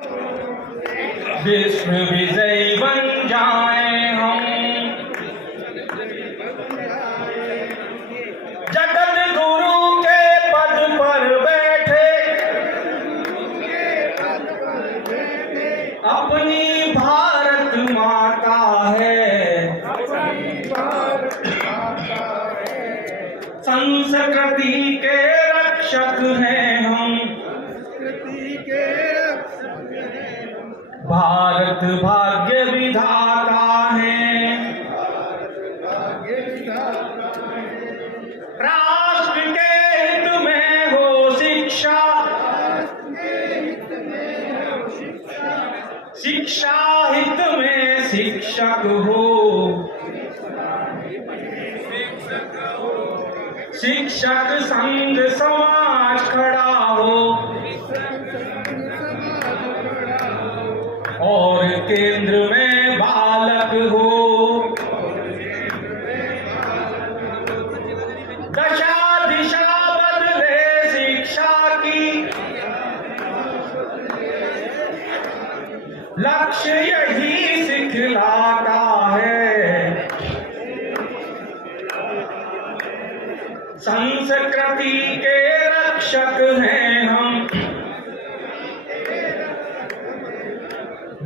विश्व विजयी बन जाए हम, जगत गुरु के पद पर बैठे, अपनी भारत माता है, संस्कृति के रक्षक हैं हम, भारत भाग्य विधाता है, राष्ट्र के हित में हो शिक्षा, शिक्षा हित में शिक्षक हो, शिक्षक संग समाज खड़ा हो, और केंद्र में बालक हो, दशा दिशा बदले शिक्षा की, लक्ष्य यही सिखलाता है, संस्कृति के रक्षक हैं हम,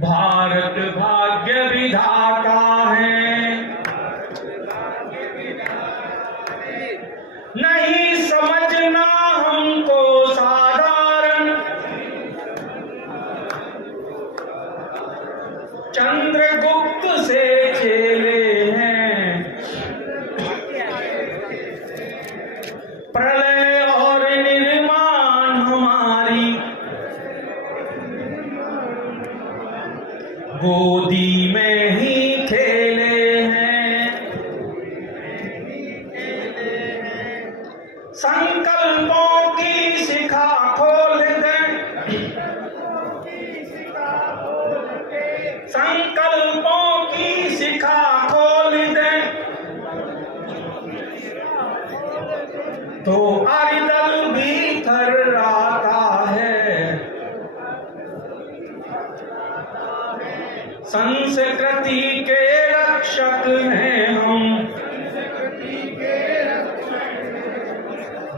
भारत भाग्य विधाता है, नहीं समझना हमको साधारण, चंद्रगुप्त से चेले हैं, प्रलय और निर्माण हमारी गोदी में ही खेले हैं, संकल्पों की शिखा खोल दें, संकल्पों की शिखा खोल दें, तो अरिदल भी थर्राता है, संस्कृति के रक्षक हैं हम,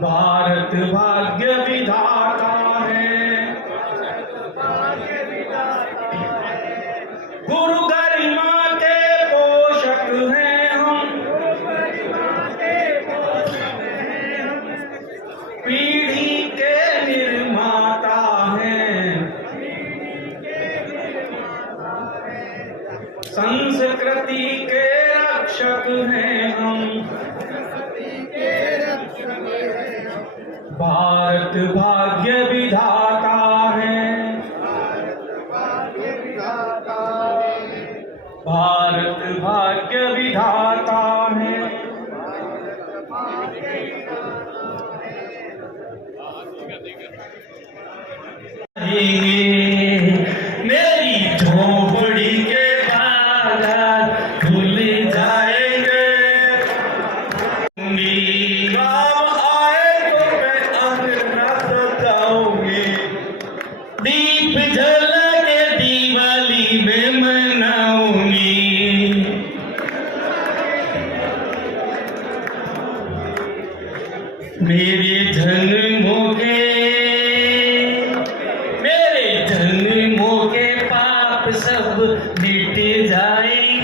भारत भाग्य विधाता है, गुरु गरिमा के पोषक हैं हम, पीढ़ी के निर्माता हैं, संस्कृति के रक्षक हैं हम, भारत भाग्य विधाता है, भारत भाग्य विधाता है, मेरी झोपड़ी के बादल खुल जाएंगे, राम आए तो मैं अंगना सजाऊंगी, दीप जलाके दिवाली में मनाऊंगी, मेरे जन्मों के पाप सब मिट जाएंगे,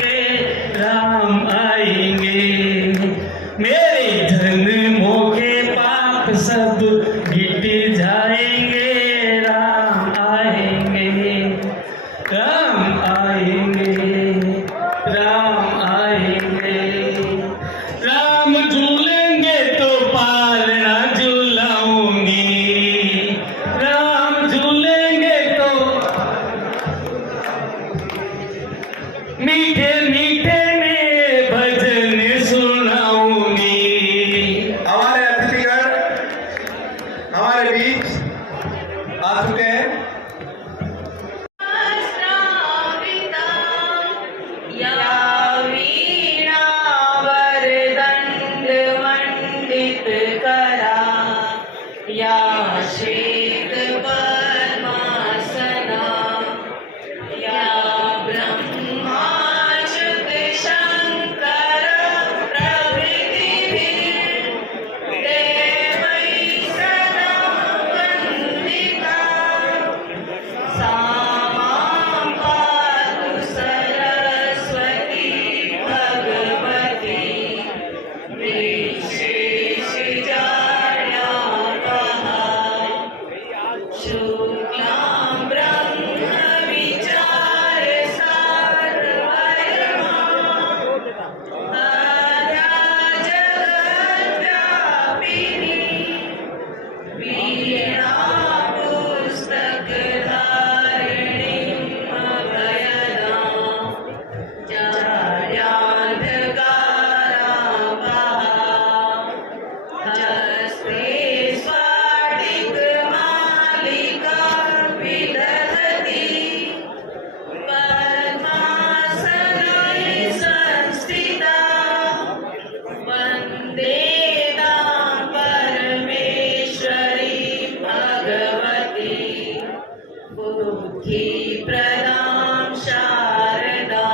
बुद्धि प्रदां शारदा,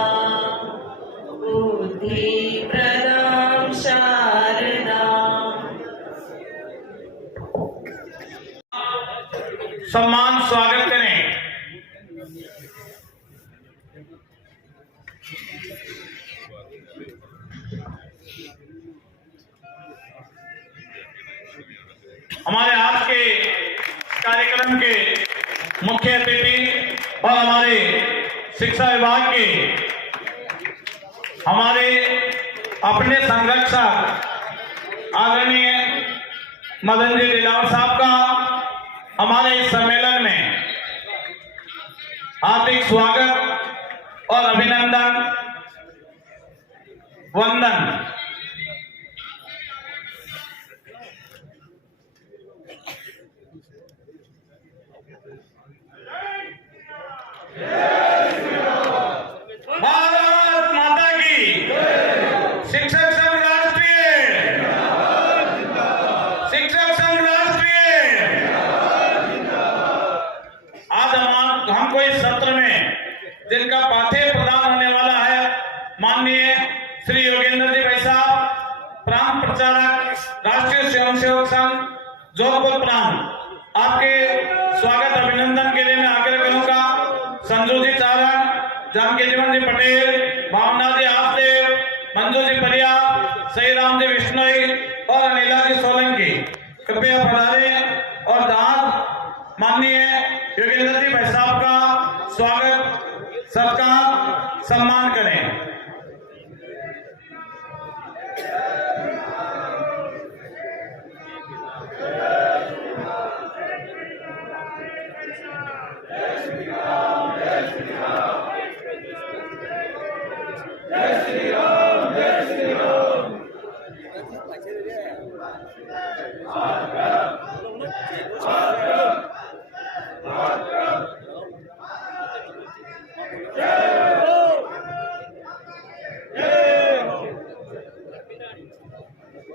बुद्धि प्रदां शारदा। सम्मान स्वागत करें। हमारे आज के कार्यक्रम के मुख्य अतिथि और हमारे शिक्षा विभाग के हमारे अपने संरक्षक आदरणीय मदन जी दिलावर साहब का हमारे इस सम्मेलन में हार्दिक स्वागत और अभिनंदन वंदन। भारत माता की। शिक्षक संघ राष्ट्रीय, शिक्षक संघ राष्ट्रीय। आज हमको इस सत्र में जिनका पाठ्य प्रदान होने वाला है माननीय श्री योगेंद्र जी भाई साहब, प्रांत प्रचारक राष्ट्रीय स्वयंसेवक संघ जोधपुर प्रांत, आपके स्वागत अभिनंदन के लिए मैं आग्रह करूंगा। संजू जी चारण, जानकी जीवन जी पटेल, भावना जी आसदेव, मंजू जी परिया, सही राम जी विश्नोई और अनिला जी सोलंकी कृपया पधारे और दाद माननीय योगेंद्र जी भाई साहब का स्वागत सत्कार सम्मान करें।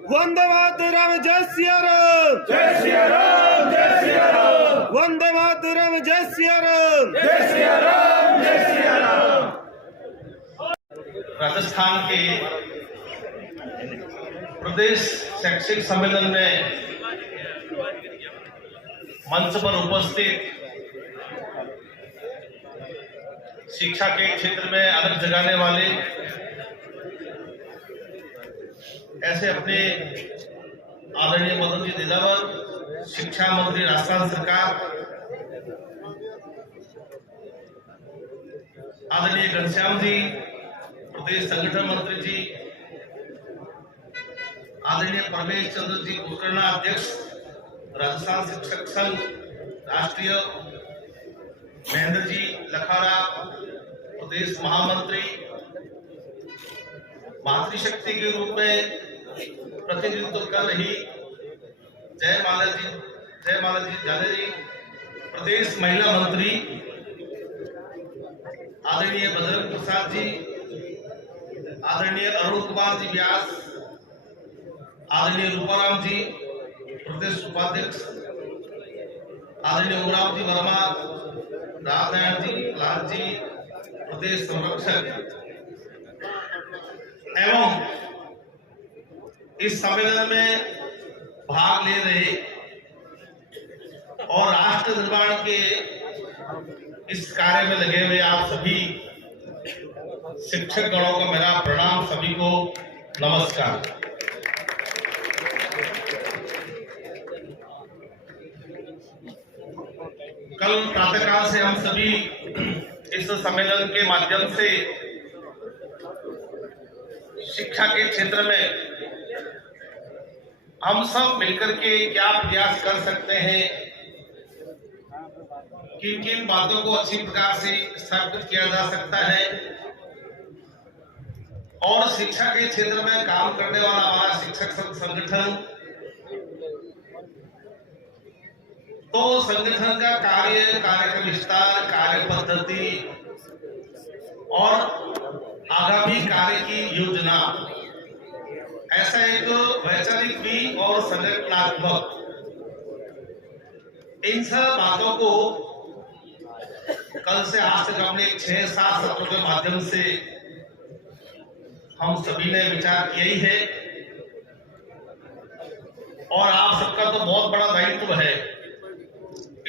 वंदे मातरम, जय सिया राम, जय सिया राम, जय सिया राम, वंदे मातरम, जय सिया राम, जय सिया राम, जय सिया राम। राजस्थान के प्रदेश शैक्षिक सम्मेलन में मंच पर उपस्थित शिक्षा के क्षेत्र में अलग जगाने वाले ऐसे अपने आदरणीय मदन जी दिलावर, शिक्षा मंत्री राजस्थान सरकार, आदरणीय घनश्याम जी प्रदेश संगठन मंत्री जी, आदरणीय परमेश चंद्र जी कुलकर्णी अध्यक्ष राजस्थान शिक्षक संघ राष्ट्रीय, महेंद्र जी लखाड़ा प्रदेश महामंत्री, मातृशक्ति के रूप में प्रतिनिधित्व कर रही जयमाला जी जाले जी प्रदेश महिला मंत्री, आदरणीय बजरंग प्रसाद जी, आदरणीय अरुण कुमार जी व्यास, आदरणीय रूपाराम जी प्रदेश उपाध्यक्ष, आदरणीय उराव जी वर्मा, रामनारायण जी लाल जी प्रदेश संरक्षक एवं इस सम्मेलन में भाग ले रहे और राष्ट्र निर्माण के इस कार्य में लगे हुए आप सभी शिक्षक गणों को मेरा प्रणाम, सभी को नमस्कार। कल प्रातःकाल से हम सभी इस सम्मेलन के माध्यम से शिक्षा के क्षेत्र में हम सब मिलकर के क्या प्रयास कर सकते हैं, किन किन बातों को अच्छी प्रकार से स्थापित किया जा सकता है और शिक्षा के क्षेत्र में काम करने वाला हमारा शिक्षक संगठन, तो संगठन का कार्य का विस्तार, कार्य पद्धति और आगामी कार्य की योजना, ऐसा एक वैचारिक भी और संगठनात्मक, इन सब बातों को कल से आज तक हमने 6-7 सत्रों के माध्यम से हम सभी ने विचार किया ही है, और आप सबका तो बहुत बड़ा दायित्व है।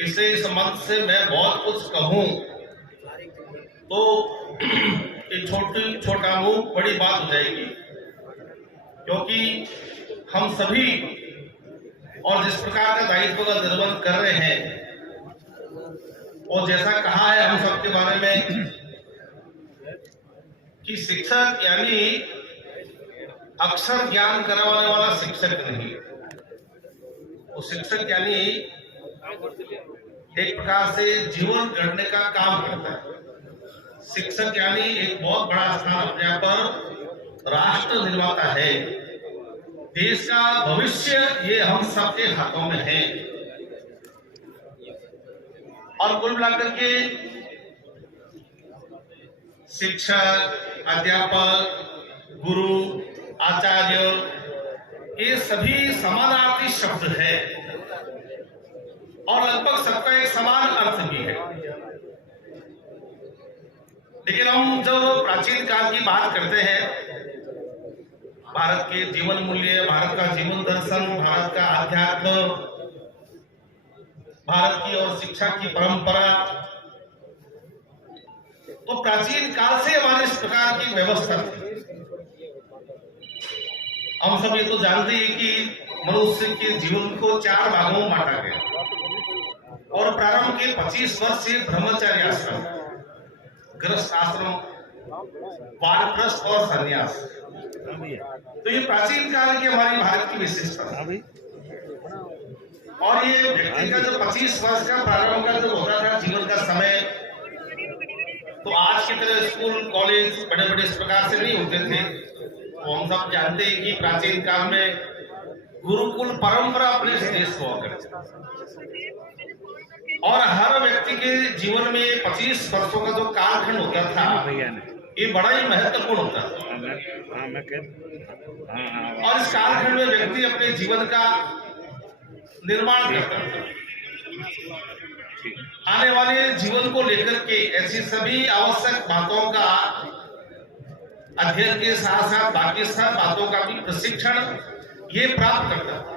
इसे संबंध से मैं बहुत कुछ कहूं तो ये छोटा मुंह बड़ी बात हो जाएगी, क्योंकि हम सभी और जिस प्रकार का दायित्व का निर्वहन कर रहे हैं, और जैसा कहा है हम सबके बारे में कि शिक्षक यानी अक्षर ज्ञान करवाने वाला शिक्षक नहीं, वो शिक्षक यानी एक प्रकार से जीवन गढ़ने का काम करता है। शिक्षक यानी एक बहुत बड़ा स्थान अपने आप पर राष्ट्र निर्माता है। देश का भविष्य ये हम सबके हाथों में है। और कुल मिलाकर के शिक्षक, अध्यापक, गुरु, आचार्य ये सभी समानार्थी शब्द है और लगभग सबका एक समान अर्थ भी है। लेकिन हम जब प्राचीन काल की बात करते हैं, भारत के जीवन मूल्य, भारत का जीवन दर्शन, भारत का अध्यात्म, भारत की और शिक्षा की परंपरा, तो प्राचीन काल से हमारी इस प्रकार की व्यवस्था थी। हम सब ये तो जानते हैं कि मनुष्य के जीवन को 4 भागों में बांटा गया और प्रारंभ के 25 वर्ष से ब्रह्मचर्य आश्रम, गृहस्थ आश्रम, वानप्रस्थ और संन्यास। तो ये प्राचीन काल की हमारी भारत की विशेषता है। और ये व्यक्ति का जो 25 वर्ष का प्रारंभ का जो होता था जीवन का समय, तो आज की तरह स्कूल, कॉलेज बड़े बड़े इस प्रकार से नहीं होते थे। तो हम सब जानते हैं कि प्राचीन काल में गुरुकुल परंपरा अपने देश हुआ करती, और हर व्यक्ति के जीवन में 25 वर्षों का जो कालखंड होता था, ये बड़ा ही महत्वपूर्ण होता था। और इस कालखंड में व्यक्ति अपने जीवन का निर्माण करता था। आने वाले जीवन को लेकर के ऐसी सभी आवश्यक बातों का अध्ययन के साथ साथ बाकी सब बातों का भी प्रशिक्षण ये प्राप्त करता था।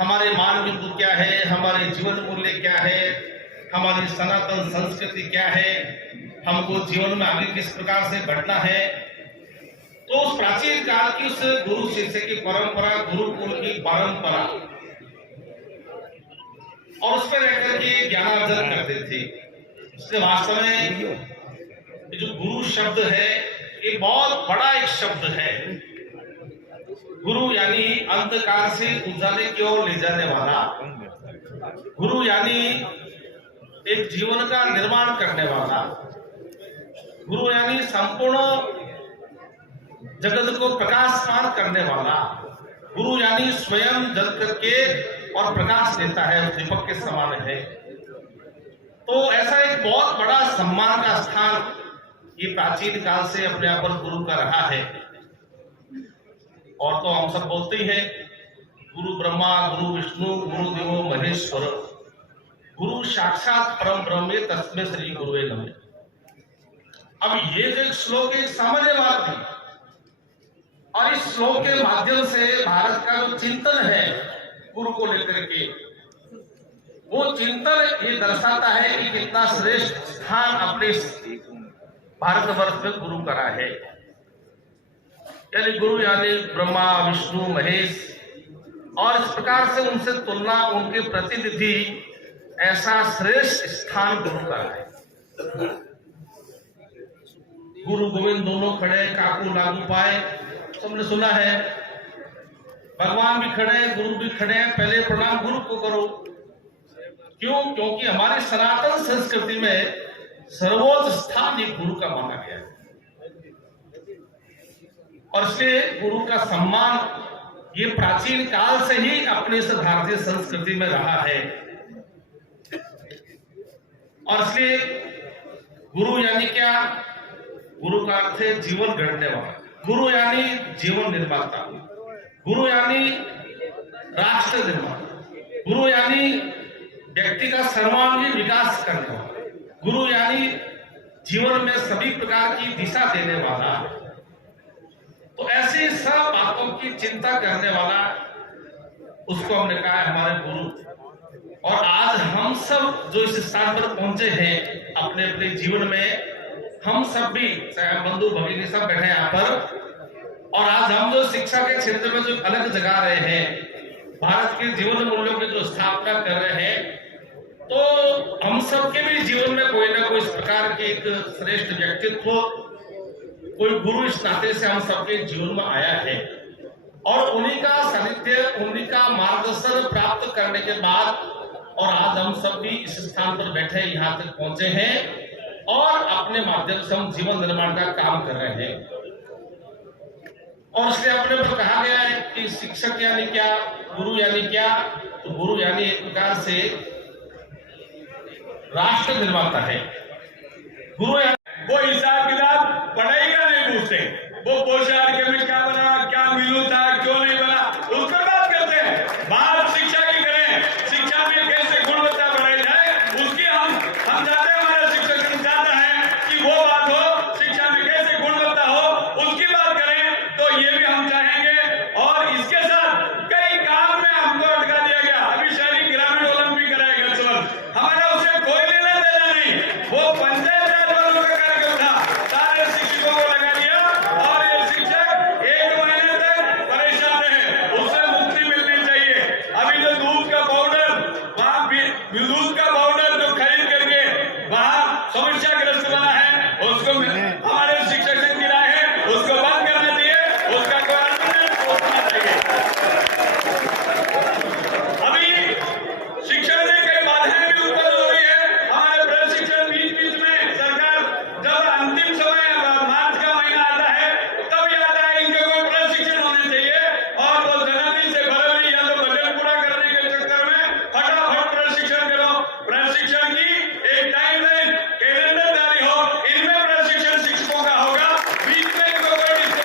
हमारे मान बिंदु क्या है, हमारे जीवन मूल्य क्या है, हमारी सनातन संस्कृति क्या है, हमको जीवन में आगे किस प्रकार से बढ़ना है। तो उस प्राचीन काल की उस गुरु शिष्य की परंपरा, गुरुकुल की परंपरा, और उस पर रहकर के ज्ञानार्जन करते थे। इसलिए वास्तव में ये जो गुरु शब्द है, ये बहुत बड़ा एक शब्द है। गुरु यानी अंधकार से उजाले की ओर ले जाने वाला, गुरु यानी एक जीवन का निर्माण करने वाला, गुरु यानी संपूर्ण जगत को प्रकाशमान करने वाला, गुरु यानी स्वयं जल करके और प्रकाश देता है, दीपक के समान है। तो ऐसा एक बहुत बड़ा सम्मान का स्थान ये प्राचीन काल से अपने आप पर गुरु का रहा है। और तो हम सब बोलते ही हैं, गुरु ब्रह्मा, गुरु विष्णु, गुरु देवो महेश्वर, गुरु साक्षात परम ब्रह्म तस्मै श्री गुरुवे नमः। अब ये जो एक श्लोक एक सामान्य बात है, और इस श्लोक के माध्यम से भारत का जो चिंतन है गुरु को लेकर के, वो चिंतन ये दर्शाता है कि कितना श्रेष्ठ स्थान अपने भारतवर्ष में गुरु करा है। यानी गुरु यानी ब्रह्मा, विष्णु, महेश, और इस प्रकार से उनसे तुलना, उनके प्रतिनिधि, ऐसा श्रेष्ठ स्थान गुरु का है। गुरु गोविंद दोनों खड़े, काकू लागू पाए, सबने सुना है। भगवान भी खड़े हैं, गुरु भी खड़े हैं, पहले प्रणाम गुरु को करो। क्यों? क्योंकि हमारी सनातन संस्कृति में सर्वोच्च स्थान एक गुरु का माना गया है, और इसलिए गुरु का सम्मान ये प्राचीन काल से ही अपने इस भारतीय संस्कृति में रहा है। और इसलिए गुरु यानी क्या? गुरु का अर्थ है जीवन गढ़ने वाला, गुरु यानी जीवन निर्माता, गुरु यानी राष्ट्र निर्माता, गुरु यानी व्यक्ति का सर्वांगीण विकास करने वाला। गुरु यानी जीवन में सभी प्रकार की दिशा देने वाला। तो ऐसी सब बातों की चिंता करने वाला, उसको हमने कहा है हमारे गुरु। और आज हम सब जो इस स्थान पर पहुंचे हैं अपने अपने जीवन में, हम सब भी चाहे बंधु भगिनी सब बैठे हैं यहाँ पर, और आज हम जो शिक्षा के क्षेत्र में जो अलग जगा रहे हैं, भारत के जीवन मूल्यों की जो स्थापना कर रहे हैं, तो हम सबके भी जीवन में कोई ना कोई इस प्रकार के एक श्रेष्ठ व्यक्तित्व, कोई गुरु इस नाते से हम सबके जीवन में आया है। और उन्हीं का सानिध्य, उन्हीं का मार्गदर्शन प्राप्त करने के बाद, और आज हम सब भी इस स्थान पर बैठे यहाँ तक पहुंचे हैं और अपने माध्यम से हम जीवन निर्माण का काम कर रहे हैं। और इसलिए अपने पर कहा गया है कि शिक्षक यानी क्या, गुरु यानी क्या। तो गुरु यानी एक प्रकार से राष्ट्र निर्माता है। गुरु वो हिसाब किताब पढ़ाई का नहीं पूछते, वो पोशाक के में क्या बना, क्या मिलू था, क्यों नहीं बना, उस पर बात करते हैं। बात शिक्षा की करें, शिक्षा में कैसे गुणवत्ता बढ़ाई जाए, उसकी हम चाहते हैं, हमारा शिक्षक चाहता है कि वो बात हो, शिक्षा में कैसे गुणवत्ता हो उसकी बात करें। तो ये भी हम चाहेंगे। और इसके साथ कई काम में हमको अटका दिया गया। अभी शहरी ग्रामीण ओलंपिक कराएगा इस वर्ष, हमारा उससे कोई लेना देना नहीं। वो पंचायत राज वालों का कार्यक्रम था, सारे शिक्षकों को लगा दिया और ये शिक्षक 1 महीने तक परेशान रहे। उससे मुक्ति मिलनी चाहिए। अभी जो दूध का पाउडर, वहाँ दूध का पाउडर जो खरीद करके वहाँ समस्याग्रस्त बना है, उसको हमारे शिक्षक से गिरा है, उसको बंद करना चाहिए, उसका कोई अल्टरनेट सोचना चाहिए। अभी शिक्षण में कई बाधाएं भी उत्पन्न हो रही है। हमारे प्रशिक्षण बीच में सरकार जब अंतिम समय मार्च का महीना आता है, तब याद है इनके कोई प्रशिक्षण होने चाहिए। और वो जनवरी से फरवरी या तो बजट पूरा करने के चक्कर में फटाफट प्रशिक्षण करो। प्रशिक्षण की एक टाइमलाइन कैलेंडर जारी हो, इनमें प्रशिक्षण शिक्षकों का होगा। बीच में इनको कोई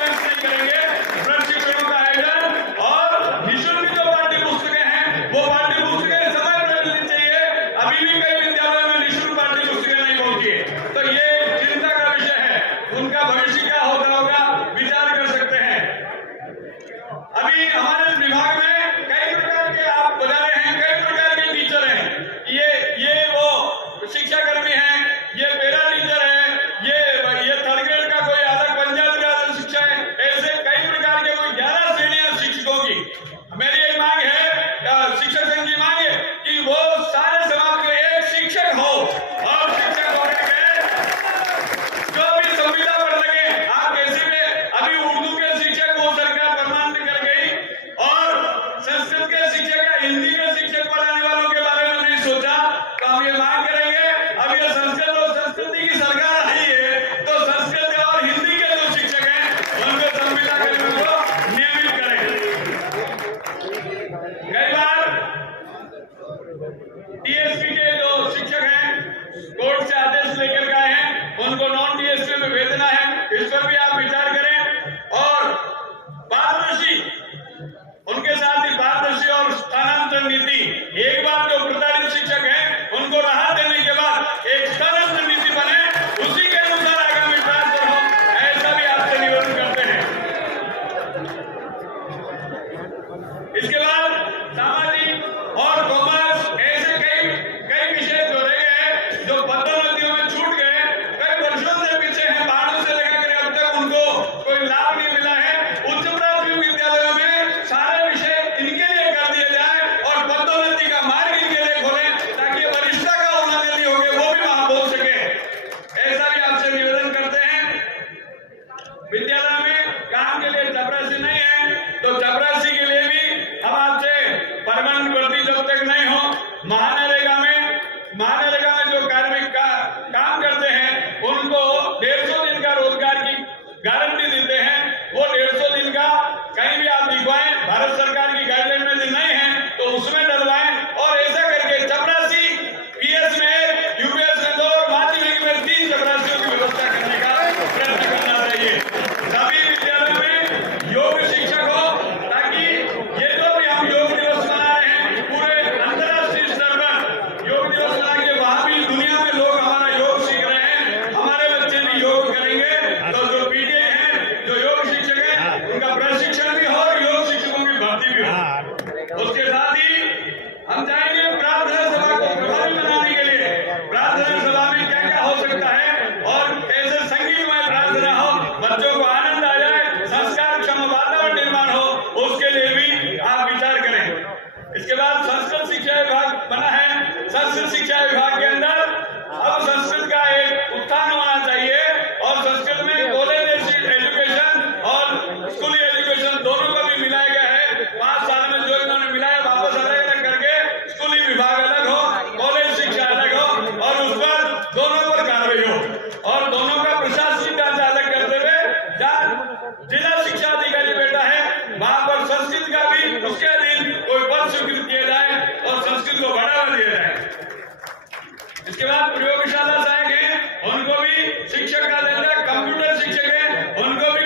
इसके बाद प्रयोगशाला जाएंगे, उनको भी शिक्षक का दर्जा, कंप्यूटर शिक्षक है उनको भी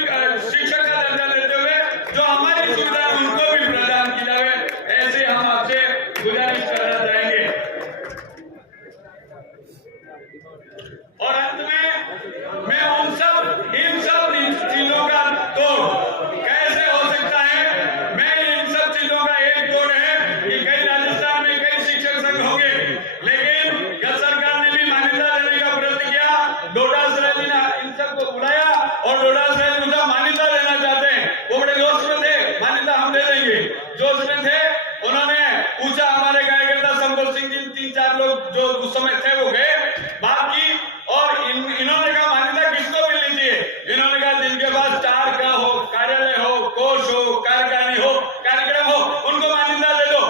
शिक्षक का दर्जा देते हुए जो हमारी सुविधा है उनको भी प्रदान की जाए, ऐसे हम आपसे गुजारिश करना चाहेंगे। और अंत में मैं इन सब चीजों का तोड़ कैसे हो सकता है, मैं इन सब चीजों का एक तोड़ है कि कई राजस्थान में कई शिक्षक संघ होंगे, लेकिन कल सरकार ने भी मान्यता देने का प्रयत्न किया। डोडा सराय ने इन सबको बुलाया और डोडा सराय उनका मान्यता देना चाहते हैं, वो बड़े जोश में थे, मान्यता हम दे देंगे, जोश में थे। उन्होंने पूछा, हमारे कार्यकर्ता संतोष सिंह जी 3-4 लोग जो उस समय थे वो गए, बात की और इन्होंने कहा मान्यता किसको मिलनी चाहिए। इन्होंने कहा जिनके पास 4 का हो, कार्यालय हो, कोष हो, कार्यकारिणी हो, कार्यक्रम हो, उनको मान्यता दे दो।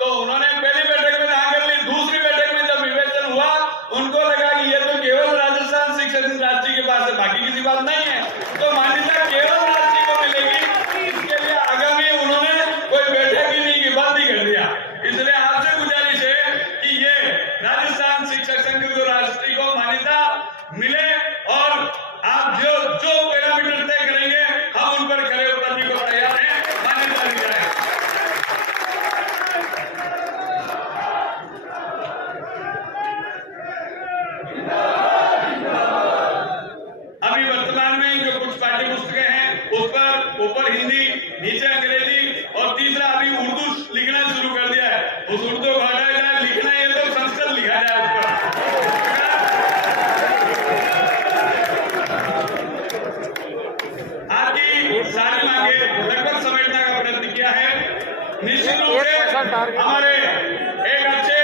तो उन्होंने पहली बैठक में हाँ कर ली। दूसरी बैठक में जब विवेचन हुआ, उनको लगा कि ये तो केवल राजस्थान शिक्षक राष्ट्रीय के पास है, बाकी किसी बात नहीं है, तो मान्यता केवल राष्ट्रीय को मिलेगी। इसके लिए आगामी उन्होंने कोई बैठक ही नहीं की, बंद ही कर दिया। इसलिए आपसे गुजारिश है कि ये राजस्थान शिक्षक संघ को राष्ट्रीय को मान्यता मिले और आप जो पैरामीटर तय करेंगे हम उन पर खरे उतरने को तैयार हैं, मान्यता दी जाए। अभी वर्तमान में जो कुछ पाठ्य पुस्तकें हैं उस पर ऊपर हिंदी, नीचे अंग्रेजी और तीसरा अभी उर्दू लिखना शुरू कर दिया है। उस उर्दू को हटाया जाए, लिखना है तो संस्कृत लिखा जाए उस पर। आपकी सारी मांगे लगभग समेटने का प्रयत्न किया है। निश्चित रूप से हमारे एक अच्छे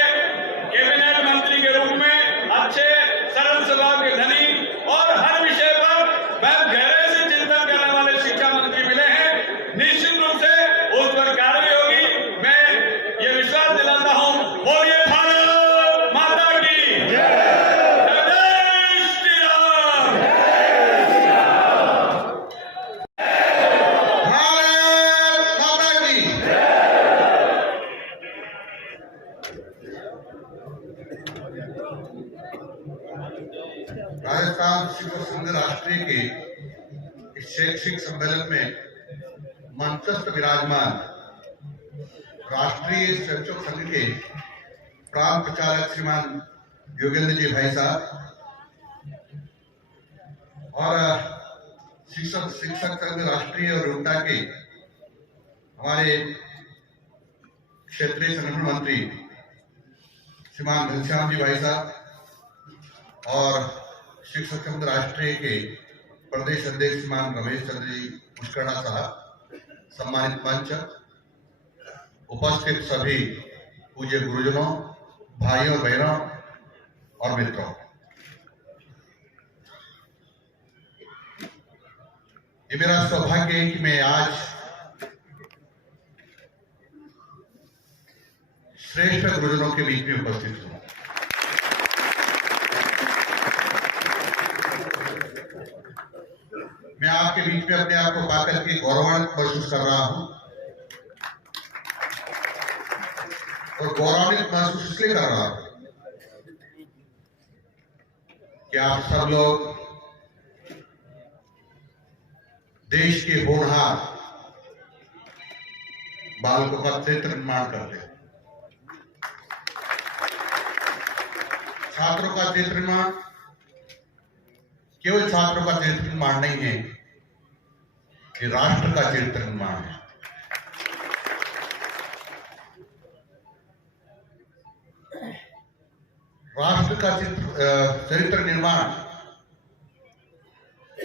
कैबिनेट मंत्री के रूप में अच्छे सरल स्वभाव के धनी और हर विषय पर बहुत गहरे से चिंतन करने वाले शिक्षा मंत्री मिले हैं। निश्चित रूप से उस पर कार्रवाई होगी। मैं ये विश्वास दिलाता हूं। बोलिए भारत माता की जय, जय श्री राम। भारत माता की राजस्थान शिक्षक संघ राष्ट्रीय के इस शैक्षिक सम्मेलन में मंचस्थ विराजमान राष्ट्रीय शिक्षक संघ के प्रांत प्रचारक श्रीमान योगेंद्र जी भाई साहब और शिक्षक संघ राष्ट्रीय और योग्यता के हमारे क्षेत्रीय संगठन मंत्री श्रीमान घनश्याम जी भाई साहब और शिक्षक संघ राष्ट्रीय के प्रदेश अध्यक्ष श्रीमान रमेश चंद्र जी पुष्करणा साहब, सम्मानित मंच, उपस्थित सभी पूज्य गुरुजनों, भाइयों बहनों और मित्रों, ये मेरा सौभाग्य है कि मैं आज श्रेष्ठ गुरुजनों के बीच में उपस्थित हूं। मैं आपके बीच में अपने आप को पाकर के गौरवान्वित महसूस कर रहा हूं और गौरवान्वित महसूस इसलिए कर रहा हूं कि आप सब लोग देश के होनहार बालकों का चरित्र निर्माण करते हैं। छात्रों का चरित्र निर्माण केवल छात्रों का चरित्र निर्माण नहीं है, ये राष्ट्र का चरित्र निर्माण है। राष्ट्र का चरित्र निर्माण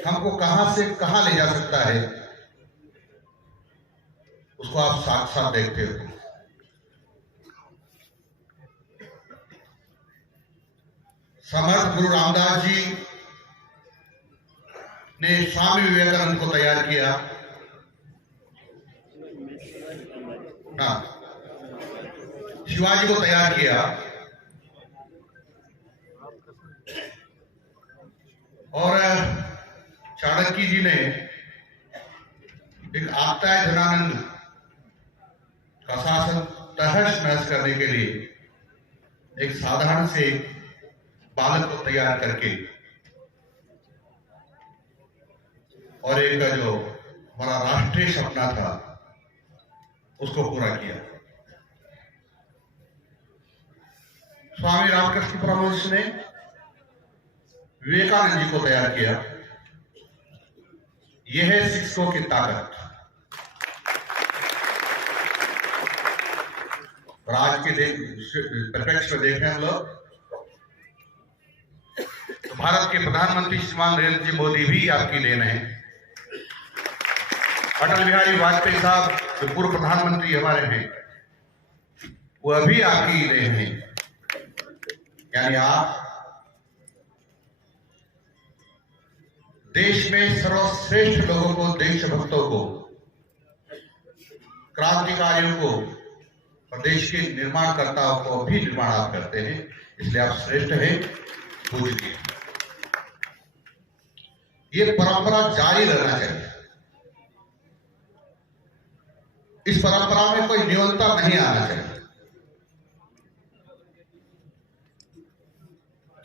हमको कहां से कहां ले जा सकता है, उसको आप साथ साथ देखते हो। समर्थ गुरु रामदास जी ने स्वामी विवेकानंद को तैयार किया, शिवाजी को तैयार किया और चाणक्य जी ने एक आपदाय धनानंद का शासन तहस नहस करने के लिए एक साधारण से बालक को तैयार करके और एक जो हमारा राष्ट्रीय सपना था उसको पूरा किया। स्वामी रामकृष्ण परमहंस ने विवेकानंद जी को तैयार किया। यह है शिक्षकों की ताकत। और आज के परिप्रेक्ष्य में देखें हम लोग तो भारत के प्रधानमंत्री श्रीमान नरेंद्र जी मोदी भी आपकी लेन है। अटल बिहारी वाजपेयी साहब जो पूर्व प्रधानमंत्री हमारे हैं वो अभी आपकी लेन है। यानी आप देश में सर्वश्रेष्ठ लोगों को, देशभक्तों को, क्रांतिकारियों को और देश के निर्माणकर्ताओं को भी निर्माण आप करते हैं, इसलिए आप श्रेष्ठ हैं, पूजनीय। ये परंपरा जारी रहना चाहिए। इस परंपरा में कोई न्यूनता नहीं आना चाहिए,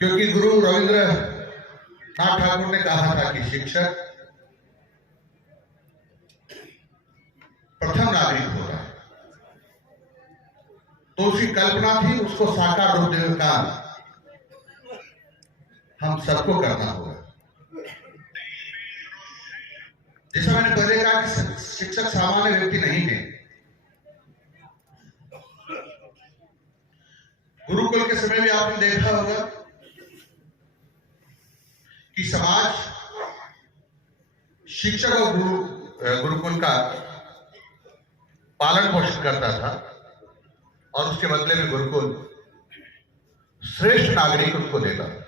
क्योंकि गुरु रविंद्रनाथ ठाकुर ने कहा था कि शिक्षक प्रथम नागरिक होता है। तो उसकी कल्पना थी, उसको साकार रूप देने का हम सबको करना होगा। जैसा मैंने पहले कहा कि शिक्षक सामान्य व्यक्ति नहीं है। गुरुकुल के समय भी आपने देखा होगा कि समाज शिक्षक और गुरुकुल का पालन पोषण करता था और उसके बदले में गुरुकुल श्रेष्ठ नागरिक उनको देता था।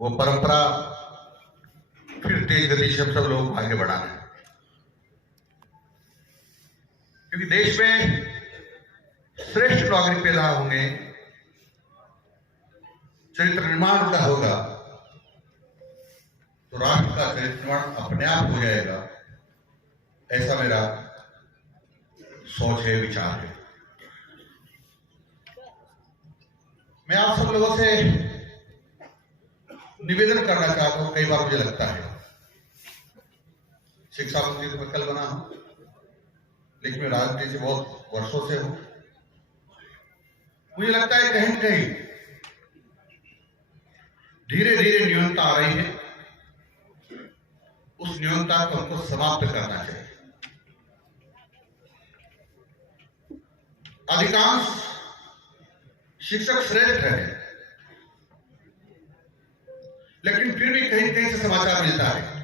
वो परंपरा फिर तेज गति से हम सब लोग आगे बढ़ाना है, क्योंकि देश में श्रेष्ठ नागरिक पैदा होंगे, चरित्र निर्माण का होगा तो राष्ट्र का चरित्र निर्माण अपने आप हो जाएगा। ऐसा मेरा सोच है, विचार है। मैं आप सब लोगों से निवेदन करना चाहता हूं। कई बार मुझे लगता है शिक्षा मंत्री तो मैं कल बना हूं, लेकिन मैं राजनीति से बहुत वर्षों से हूं। मुझे लगता है कहीं न कहीं धीरे धीरे न्यूनता आ रही है। उस न्यूनता को हमको समाप्त करना चाहिए। अधिकांश शिक्षक श्रेष्ठ है, लेकिन फिर भी कहीं कहीं से समाचार मिलता है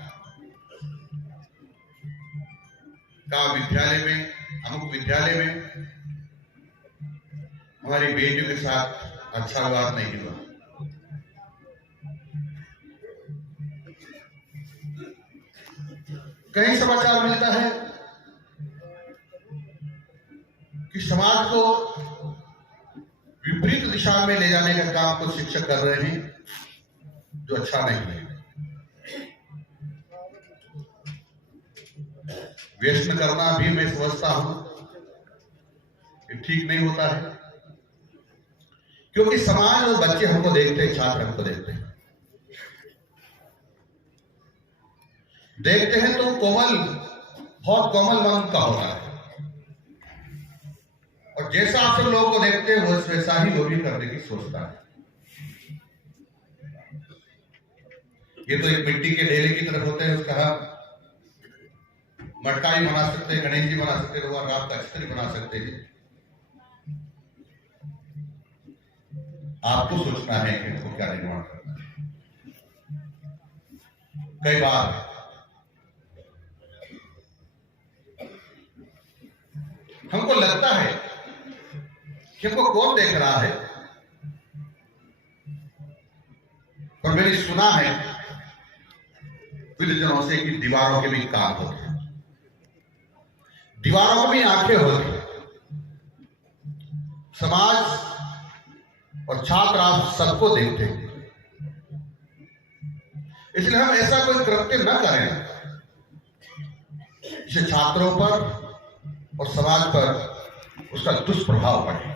का विद्यालय में, अमुक विद्यालय में हमारी बेटियों के साथ अच्छा व्यवहार नहीं हुआ। कहीं समाचार मिलता है कि समाज को विपरीत दिशा में ले जाने का काम कुछ शिक्षक कर रहे हैं, जो अच्छा नहीं है। व्यसन करना भी मैं समझता हूं कि ठीक नहीं होता है, क्योंकि समाज और बच्चे हमको देखते हैं, छात्र हमको देखते हैं तो कोमल, बहुत कोमल मन का होता है, और जैसा आप सब लोगों को देखते हैं वैसा ही वो भी करने की सोचता है। ये तो एक मिट्टी के ढेले की तरफ होते हैं, उसका मटका ही बना सकते हैं, गणेश जी बना सकते हैं, भगवान राम का चित्र बना सकते हैं। आपको सोचना है कि इनको क्या निर्माण करना है। कई बार हमको लगता है कि हमको कौन देख रहा है, और मैंने सुना है विद्वानों से कि दीवारों के भी कान होते हैं, दीवारों में भी आंखें होती हैं। समाज और छात्र आप सबको देखते हैं, इसलिए हम ऐसा कोई कृत्य न करें जिससे छात्रों पर और समाज पर उसका दुष्प्रभाव पड़े।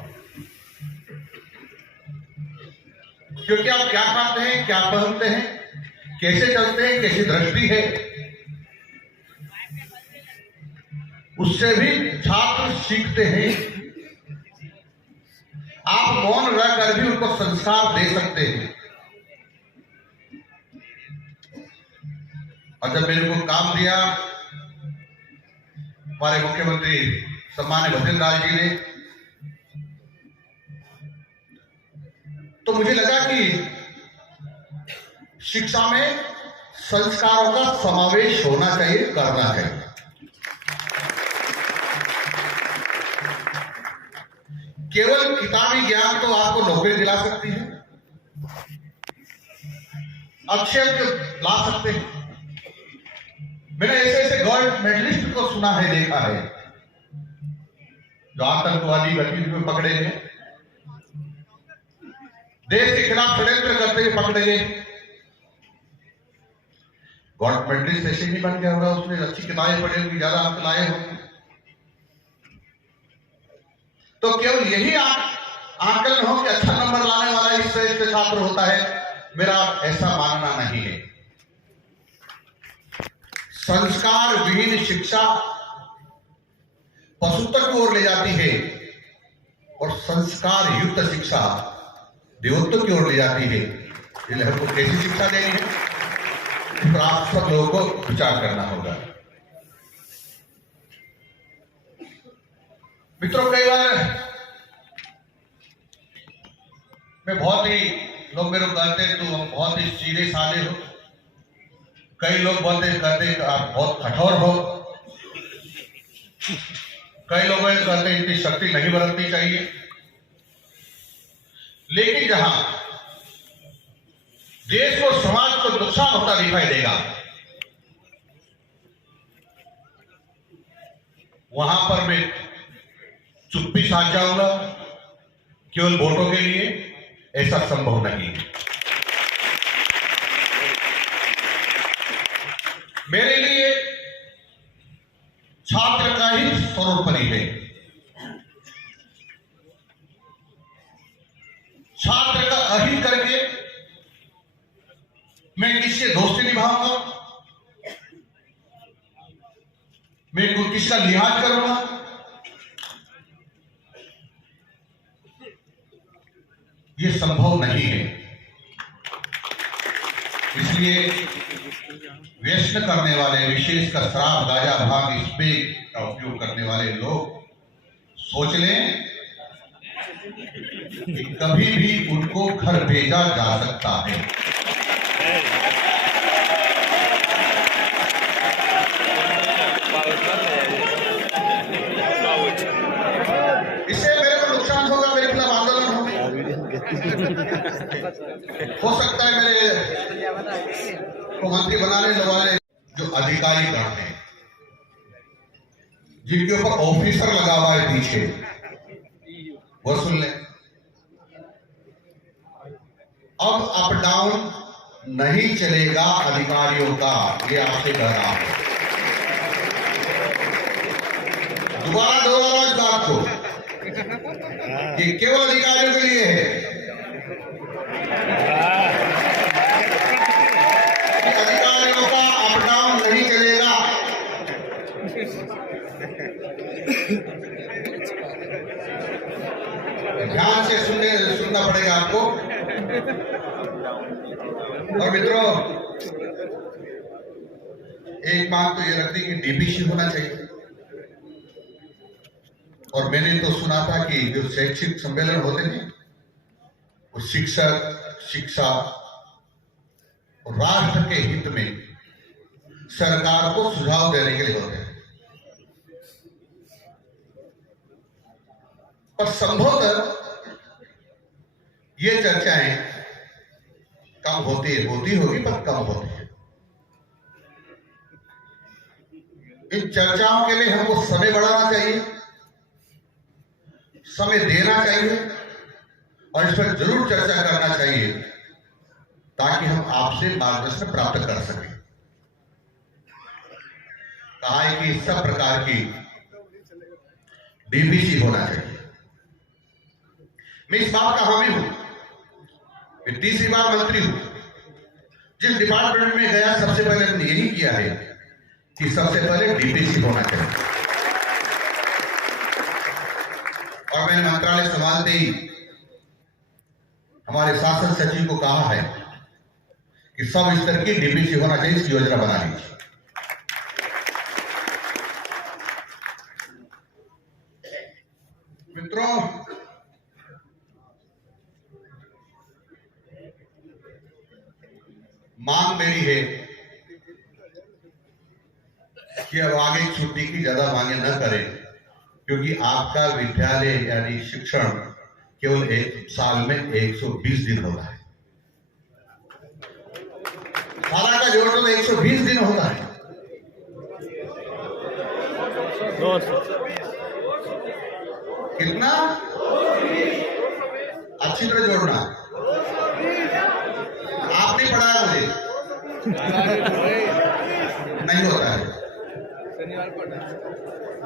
क्योंकि आप क्या खाते हैं, क्या पहनते हैं, कैसे चलते हैं, कैसी दृष्टि है, उससे भी छात्र सीखते हैं। आप मौन रहकर भी उनको संस्कार दे सकते हैं। और जब मेरे को काम दिया हमारे मुख्यमंत्री सम्माननीय भजन लाल जी ने, तो मुझे लगा कि शिक्षा में संस्कारों का समावेश होना चाहिए, करना चाहिए। केवल किताबी ज्ञान तो आपको नौकरी दिला सकती है, अक्षर ला सकते हैं। मैंने ऐसे ऐसे गोल्ड मेडलिस्ट को सुना है, देखा है, जो आतंकवादी गतिविधि में पकड़े गए, देश के खिलाफ षड्यंत्र करते हुए पकड़े गए। गोल्ड मेडलिस्ट ऐसे नहीं बन गया होगा, उसने अच्छी किताबें पढ़ी होंगी, ज्यादा अंक लाए होंगे। तो केवल यही आकलन हो कि अच्छा नंबर लाने वाला ही श्रेष्ठ छात्र होता है, मेरा ऐसा मानना नहीं है। संस्कार विहीन शिक्षा पशुत्व की ओर ले जाती है और संस्कार युक्त शिक्षा देवत्व की ओर ले जाती है। इसलिए हमको कैसी शिक्षा देनी है, इस पर आप सब लोगों को विचार करना होगा। मित्रों, कई बार मैं बहुत ही लोग मेरे को कहते हैं तुम बहुत ही सीधे साधे हो, कई लोग बोलते कहते आप बहुत कठोर हो, कई लोग कहते हैं इतनी शक्ति नहीं बरतनी चाहिए। लेकिन जहां देश को, समाज को नुकसान होता दिखाई देगा, वहां पर मैं चुप्पी साध जाऊंगा केवल वोटों के लिए। ऐसा संभव नहीं है। मेरे लिए छात्र का ही सर्वोपरि है। छात्र का अहित करके मैं किससे दोस्ती निभाऊंगा, मैं किसका लिहाज करूंगा, ये संभव नहीं है। इसलिए व्यसन करने वाले, विशेषकर शराब, गांजा, भांग, स्प्रे का उपयोग करने वाले लोग सोच लें कि कभी भी उनको घर भेजा जा सकता है। इससे मेरे को नुकसान होगा, मेरे खिलाफ आंदोलन होगा। हो सकता है मेरे को मंत्री बनाने वाले जो अधिकारी गण हैं, जिनके ऊपर ऑफिसर लगा हुआ है पीछे, वो सुन लें। अब अप डाउन नहीं चलेगा अधिकारियों का, ये आपसे कह रहा हूं। दोबारा दोहराओ इस बात को, ये केवल अधिकारियों के लिए है। अधिकारियों का अप डाउन नहीं चलेगा। ध्यान से सुनना पड़ेगा आपको। और मित्रों, एक बात तो ये रखती कि डीबीसी होना चाहिए। और मैंने तो सुना था कि जो शैक्षिक सम्मेलन होते थे वो शिक्षक, शिक्षा और राष्ट्र के हित में सरकार को सुझाव देने के लिए होते हैं। पर संभवतः ये चर्चाएं कम होती होगी, पर कम होती है। इन चर्चाओं के लिए हमको समय बढ़ाना चाहिए, समय देना चाहिए और इस पर जरूर चर्चा करना चाहिए, ताकि हम आपसे मार्गदर्शन प्राप्त कर सकें। कहा है कि सब प्रकार की डीबीसी होना चाहिए। मैं इस बात का हामी हूं ये तीसरी बार मंत्री हूं। जिस डिपार्टमेंट में गया सबसे पहले मैंने यही किया है कि सबसे पहले डीपीसी होना चाहिए। और मैंने मंत्रालय संभालते ही हमारे शासन सचिव को कहा है कि सब स्तर की डीपीसी होना चाहिए, इस योजना बना लीजिए। मित्रों, मांग मेरी है कि अब आगे छुट्टी की ज्यादा मांगे न करें, क्योंकि आपका विद्यालय यानी शिक्षण केवल एक साल में 120 दिन होता है। सारा का जोड़ तो 120 दिन होता है। कितना? अच्छी तरह जोड़ना। आपने पढ़ाया मुझे नहीं होता है।